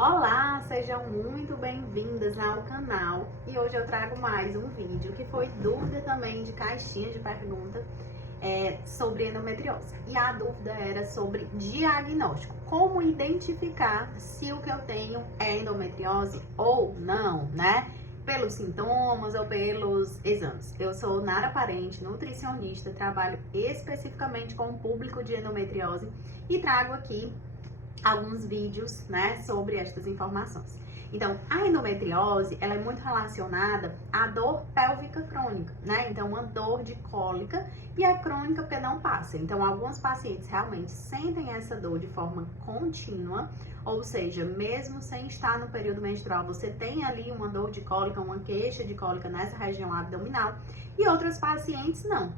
Olá, sejam muito bem-vindas ao canal e hoje eu trago mais um vídeo que foi dúvida também de caixinha de pergunta sobre endometriose. E a dúvida era sobre diagnóstico, como identificar se o que eu tenho é endometriose ou não, né? Pelos sintomas ou pelos exames. Eu sou Nara Parente, nutricionista, trabalho especificamente com o público de endometriose e trago aqui alguns vídeos, né, sobre estas informações. Então, a endometriose, ela é muito relacionada à dor pélvica crônica, né? Então, uma dor de cólica e é crônica porque não passa. Então, alguns pacientes realmente sentem essa dor de forma contínua, ou seja, mesmo sem estar no período menstrual, você tem ali uma dor de cólica, uma queixa de cólica nessa região abdominal, e outros pacientes não,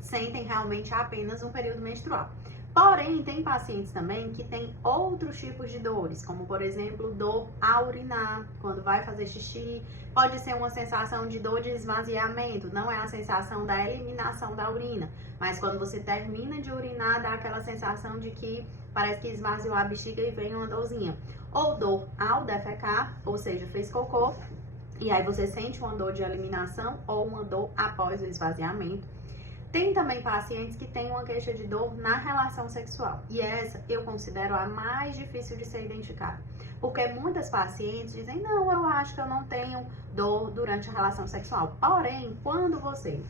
sentem realmente apenas um período menstrual. Porém, tem pacientes também que têm outros tipos de dores, como por exemplo, dor ao urinar, quando vai fazer xixi, pode ser uma sensação de dor de esvaziamento, não é a sensação da eliminação da urina, mas quando você termina de urinar, dá aquela sensação de que parece que esvaziou a bexiga e vem uma dorzinha. Ou dor ao defecar, ou seja, fez cocô, e aí você sente uma dor de eliminação ou uma dor após o esvaziamento. Tem também pacientes que têm uma queixa de dor na relação sexual. E essa eu considero a mais difícil de ser identificada. Porque muitas pacientes dizem, não, eu acho que eu não tenho dor durante a relação sexual. Porém, quando você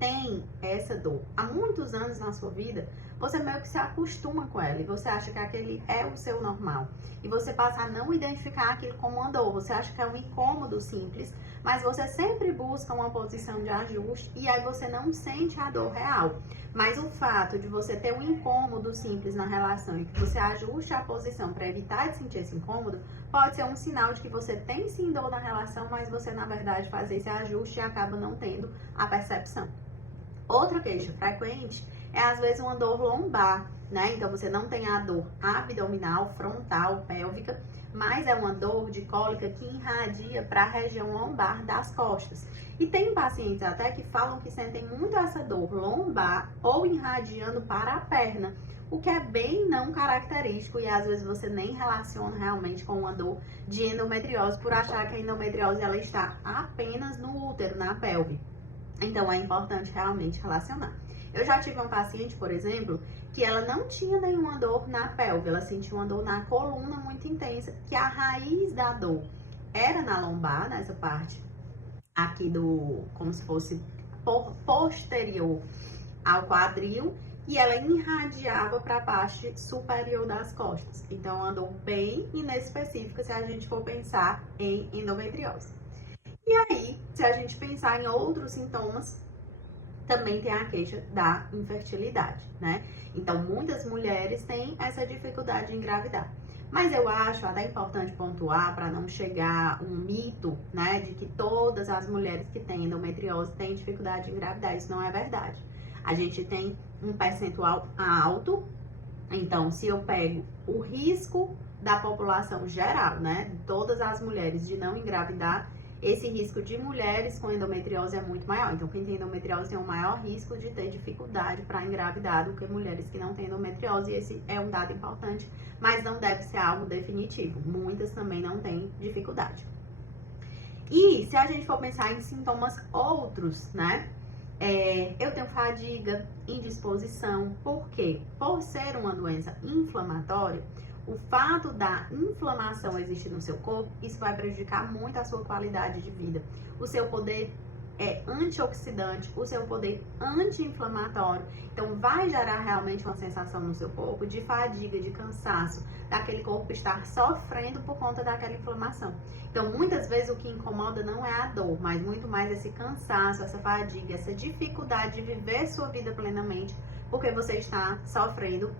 tem essa dor há muitos anos na sua vida, você meio que se acostuma com ela e você acha que aquele é o seu normal. E você passa a não identificar aquilo como uma dor, você acha que é um incômodo simples, mas você sempre busca uma posição de ajuste e aí você não sente a dor real. Mas o fato de você ter um incômodo simples na relação e que você ajuste a posição para evitar de sentir esse incômodo, pode ser um sinal de que você tem sim dor na relação, mas você na verdade faz esse ajuste e acaba não tendo a percepção. Outra queixa frequente é às vezes uma dor lombar, né? Então você não tem a dor abdominal, frontal, pélvica, mas é uma dor de cólica que irradia para a região lombar das costas. E tem pacientes até que falam que sentem muito essa dor lombar ou irradiando para a perna, o que é bem não característico e às vezes você nem relaciona realmente com uma dor de endometriose por achar que a endometriose ela está apenas no útero, na pelve. Então, é importante realmente relacionar. Eu já tive uma paciente, por exemplo, que ela não tinha nenhuma dor na pelve, ela sentia uma dor na coluna muito intensa, que a raiz da dor era na lombar, nessa parte aqui como se fosse posterior ao quadril, e ela irradiava para a parte superior das costas. Então, uma dor bem inespecífica se a gente for pensar em endometriose. E aí, se a gente pensar em outros sintomas, também tem a queixa da infertilidade, né? Então, muitas mulheres têm essa dificuldade de engravidar. Mas eu acho até importante pontuar para não chegar um mito, né, de que todas as mulheres que têm endometriose têm dificuldade de engravidar. Isso não é verdade. A gente tem um percentual alto. Então, se eu pego o risco da população geral, né, de todas as mulheres de não engravidar, esse risco de mulheres com endometriose é muito maior. Então, quem tem endometriose tem um maior risco de ter dificuldade para engravidar do que mulheres que não têm endometriose. E esse é um dado importante, mas não deve ser algo definitivo. Muitas também não têm dificuldade. E se a gente for pensar em sintomas outros, né? Eu tenho fadiga, indisposição. Por quê? Por ser uma doença inflamatória, o fato da inflamação existir no seu corpo, isso vai prejudicar muito a sua qualidade de vida. O seu poder antioxidante, o seu poder anti-inflamatório. Então, vai gerar realmente uma sensação no seu corpo de fadiga, de cansaço, daquele corpo estar sofrendo por conta daquela inflamação. Então, muitas vezes o que incomoda não é a dor, mas muito mais esse cansaço, essa fadiga, essa dificuldade de viver sua vida plenamente, porque você está sofrendo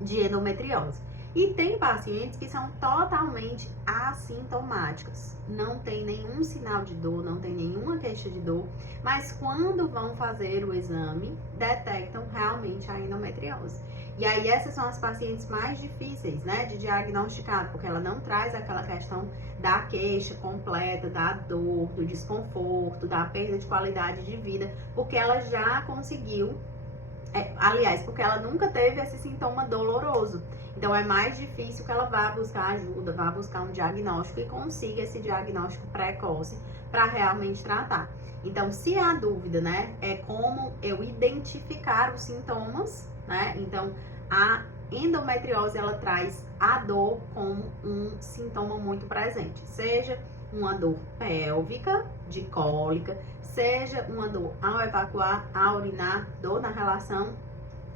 de endometriose. E tem pacientes que são totalmente assintomáticas, não tem nenhum sinal de dor, não tem nenhuma queixa de dor, mas quando vão fazer o exame, detectam realmente a endometriose. E aí essas são as pacientes mais difíceis, né, de diagnosticar, porque ela não traz aquela questão da queixa completa, da dor, do desconforto, da perda de qualidade de vida, porque ela já conseguiu, aliás, porque ela nunca teve esse sintoma doloroso. Então é mais difícil que ela vá buscar ajuda, vá buscar um diagnóstico e consiga esse diagnóstico precoce para realmente tratar. Então, se a dúvida, né, é como eu identificar os sintomas, né? Então, a endometriose, ela traz a dor como um sintoma muito presente, seja uma dor pélvica, de cólica, seja uma dor ao evacuar, ao urinar, dor na relação,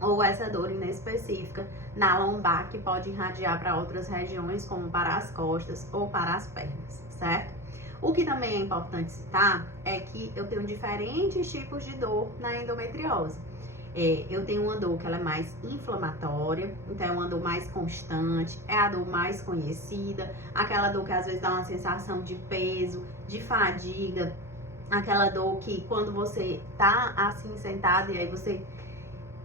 ou essa dor inespecífica na lombar, que pode irradiar para outras regiões, como para as costas ou para as pernas, certo? O que também é importante citar é que eu tenho diferentes tipos de dor na endometriose. Eu tenho uma dor que ela é mais inflamatória, então é uma dor mais constante, é a dor mais conhecida, aquela dor que às vezes dá uma sensação de peso, de fadiga, aquela dor que quando você tá assim sentado e aí você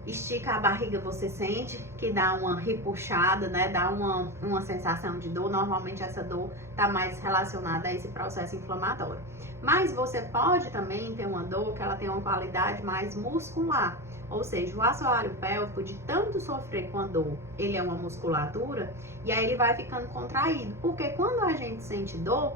estica a barriga, você sente que dá uma repuxada, né? Dá uma sensação de dor. Normalmente essa dor tá mais relacionada a esse processo inflamatório. Mas você pode também ter uma dor que ela tem uma qualidade mais muscular. Ou seja, o assoalho pélvico, de tanto sofrer com a dor, ele é uma musculatura e aí ele vai ficando contraído. Porque quando a gente sente dor,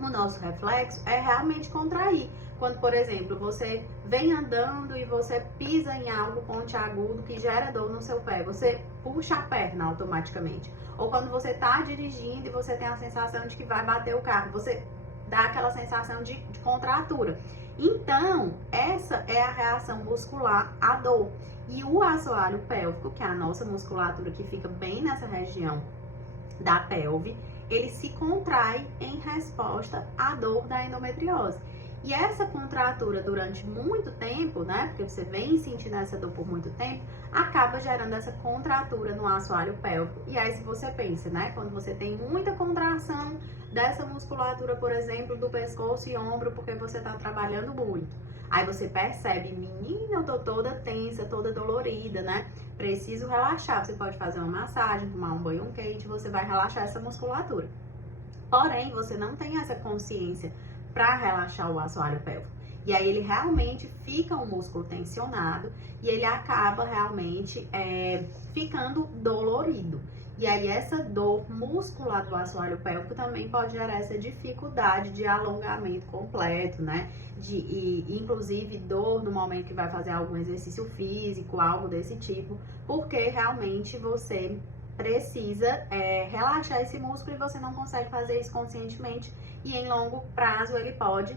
o nosso reflexo é realmente contrair. Quando, por exemplo, você vem andando e você pisa em algo pontiagudo que gera dor no seu pé, você puxa a perna automaticamente. Ou quando você está dirigindo e você tem a sensação de que vai bater o carro, você dá aquela sensação de contratura. Então, essa é a reação muscular à dor. E o assoalho pélvico, que é a nossa musculatura que fica bem nessa região da pelve, ele se contrai em resposta à dor da endometriose. E essa contratura durante muito tempo, né, porque você vem sentindo essa dor por muito tempo, acaba gerando essa contratura no assoalho pélvico. E aí, se você pensa, né, quando você tem muita contração dessa musculatura, por exemplo, do pescoço e ombro, porque você tá trabalhando muito. Aí você percebe, menina, eu tô toda tensa, toda dolorida, né? Preciso relaxar. Você pode fazer uma massagem, tomar um banho quente, você vai relaxar essa musculatura. Porém, você não tem essa consciência para relaxar o assoalho pélvico. E aí ele realmente fica um músculo tensionado e ele acaba realmente ficando dolorido. E aí essa dor muscular do assoalho pélvico também pode gerar essa dificuldade de alongamento completo, né? Inclusive dor no momento que vai fazer algum exercício físico, algo desse tipo, porque realmente você precisa relaxar esse músculo e você não consegue fazer isso conscientemente e em longo prazo ele pode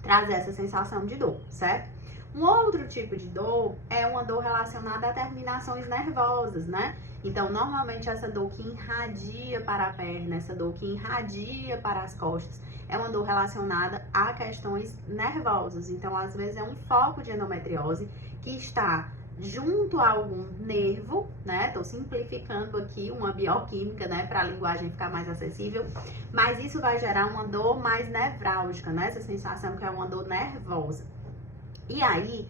trazer essa sensação de dor, certo? Um outro tipo de dor é uma dor relacionada a terminações nervosas, né? Então, normalmente essa dor que irradia para a perna, essa dor que irradia para as costas, é uma dor relacionada a questões nervosas. Então, às vezes é um foco de endometriose que está junto a algum nervo, né? Tô simplificando aqui uma bioquímica, né? Para a linguagem ficar mais acessível. Mas isso vai gerar uma dor mais nevrálgica, né? Essa sensação que é uma dor nervosa. E aí,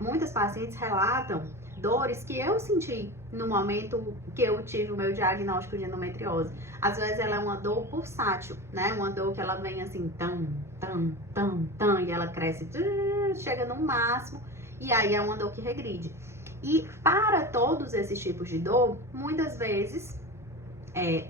muitas pacientes relatam dores que eu senti no momento que eu tive o meu diagnóstico de endometriose. Às vezes ela é uma dor pulsátil, né? Uma dor que ela vem assim, tam, e ela cresce, chega no máximo. E aí é uma dor que regride. E para todos esses tipos de dor, muitas vezes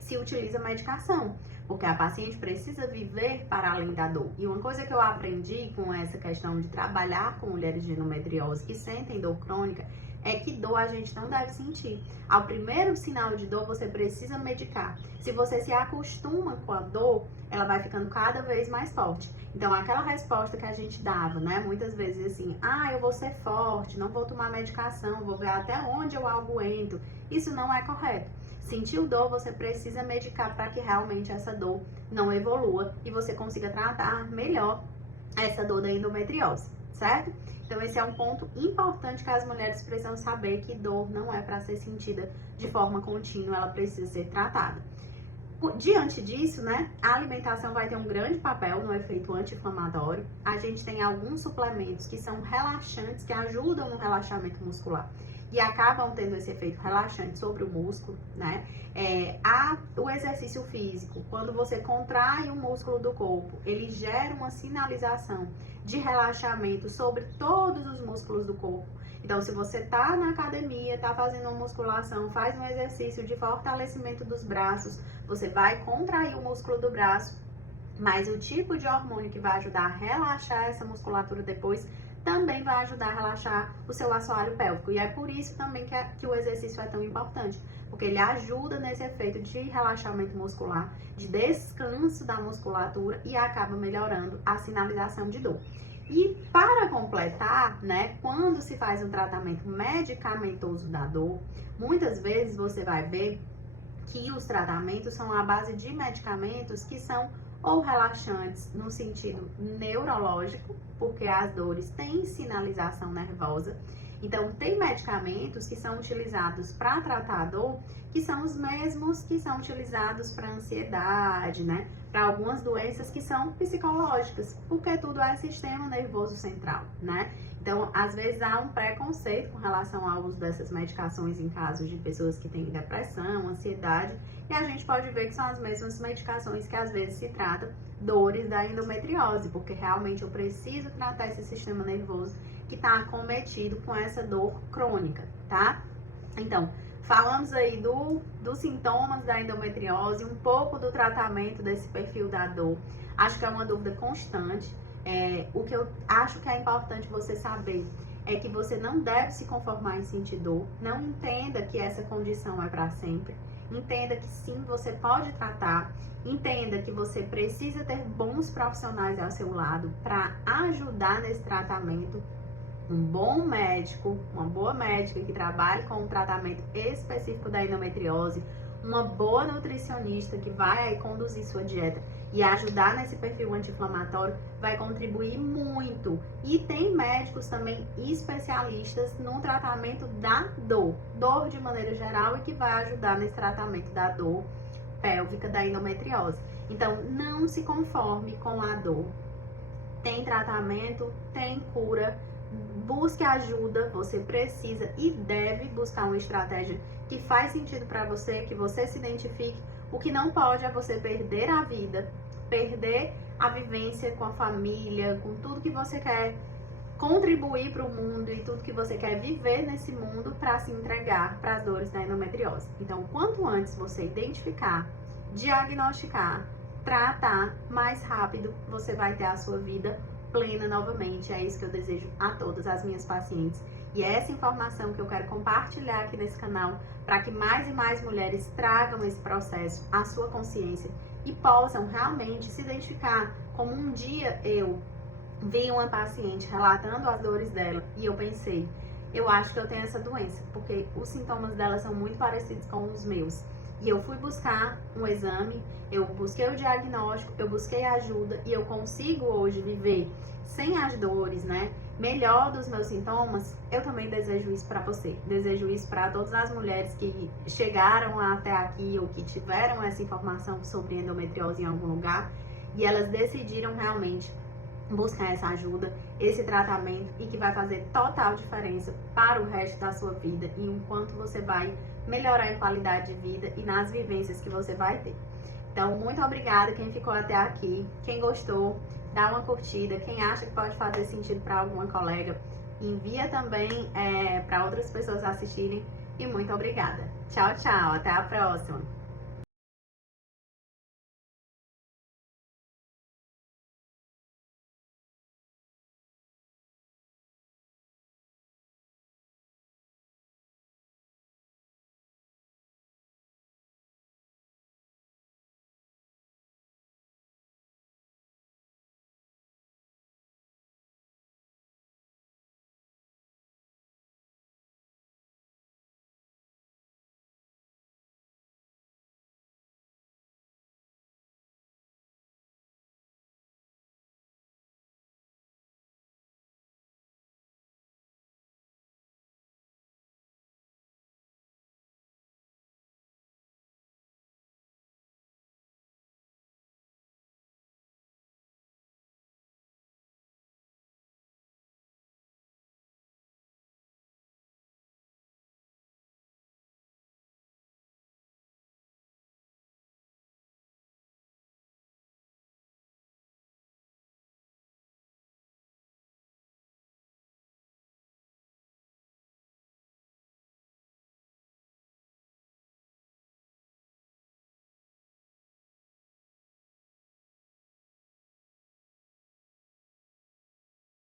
se utiliza medicação, porque a paciente precisa viver para além da dor. E uma coisa que eu aprendi com essa questão de trabalhar com mulheres de endometriose que sentem dor crônica é que dor a gente não deve sentir. Ao primeiro sinal de dor, você precisa medicar. Se você se acostuma com a dor, ela vai ficando cada vez mais forte. Então, aquela resposta que a gente dava, né? Muitas vezes assim, eu vou ser forte, não vou tomar medicação, vou ver até onde eu aguento. Isso não é correto. Sentiu dor, você precisa medicar para que realmente essa dor não evolua e você consiga tratar melhor essa dor da endometriose, certo? Então, esse é um ponto importante que as mulheres precisam saber, que dor não é para ser sentida de forma contínua, ela precisa ser tratada. Diante disso, né, a alimentação vai ter um grande papel no efeito anti-inflamatório. A gente tem alguns suplementos que são relaxantes, que ajudam no relaxamento muscular e acabam tendo esse efeito relaxante sobre o músculo, né? O exercício físico, quando você contrai o músculo do corpo, ele gera uma sinalização de relaxamento sobre todos os músculos do corpo. Então, se você tá na academia, tá fazendo uma musculação, faz um exercício de fortalecimento dos braços, você vai contrair o músculo do braço, mas o tipo de hormônio que vai ajudar a relaxar essa musculatura depois também vai ajudar a relaxar o seu assoalho pélvico. E é por isso também que o exercício é tão importante, porque ele ajuda nesse efeito de relaxamento muscular, de descanso da musculatura e acaba melhorando a sinalização de dor. E para completar, né, quando se faz um tratamento medicamentoso da dor, muitas vezes você vai ver que os tratamentos são à base de medicamentos que são ou relaxantes no sentido neurológico, porque as dores têm sinalização nervosa. Então, tem medicamentos que são utilizados para tratar a dor, que são os mesmos que são utilizados para ansiedade, né? Para algumas doenças que são psicológicas, porque tudo é sistema nervoso central, né? Então, às vezes há um preconceito com relação ao uso dessas medicações em casos de pessoas que têm depressão, ansiedade, e a gente pode ver que são as mesmas medicações que às vezes se trata dores da endometriose, porque realmente eu preciso tratar esse sistema nervoso que está acometido com essa dor crônica, tá? Então, falamos aí dos sintomas da endometriose, um pouco do tratamento desse perfil da dor. Acho que é uma dúvida constante. O que eu acho que é importante você saber é que você não deve se conformar em sentir dor. Não entenda que essa condição é para sempre. Entenda que sim, você pode tratar. Entenda que você precisa ter bons profissionais ao seu lado para ajudar nesse tratamento. Um bom médico, uma boa médica que trabalhe com um tratamento específico da endometriose, uma boa nutricionista que vai aí conduzir sua dieta e ajudar nesse perfil anti-inflamatório, vai contribuir muito. E tem médicos também especialistas no tratamento da dor de maneira geral, e que vai ajudar nesse tratamento da dor pélvica da endometriose. Então, não se conforme com a dor. Tem tratamento, tem cura. Busque ajuda, você precisa e deve buscar uma estratégia que faz sentido para você, que você se identifique. O que não pode é você perder a vida, perder a vivência com a família, com tudo que você quer contribuir para o mundo e tudo que você quer viver nesse mundo para se entregar para as dores da endometriose. Então, quanto antes você identificar, diagnosticar, tratar, mais rápido você vai ter a sua vida plena novamente. É isso que eu desejo a todas as minhas pacientes. E é essa informação que eu quero compartilhar aqui nesse canal para que mais e mais mulheres tragam esse processo à sua consciência e possam realmente se identificar. Como um dia eu vi uma paciente relatando as dores dela e eu pensei, eu acho que eu tenho essa doença, porque os sintomas dela são muito parecidos com os meus. E eu fui buscar um exame, eu busquei o diagnóstico, eu busquei ajuda e eu consigo hoje viver sem as dores, né? Melhor dos meus sintomas. Eu também desejo isso para você. Desejo isso para todas as mulheres que chegaram até aqui ou que tiveram essa informação sobre endometriose em algum lugar e elas decidiram realmente buscar essa ajuda, esse tratamento, e que vai fazer total diferença para o resto da sua vida e o quanto você vai melhorar em qualidade de vida e nas vivências que você vai ter. Então, muito obrigada quem ficou até aqui. Quem gostou, dá uma curtida. Quem acha que pode fazer sentido para alguma colega, envia também para outras pessoas assistirem. E muito obrigada. Tchau, tchau. Até a próxima.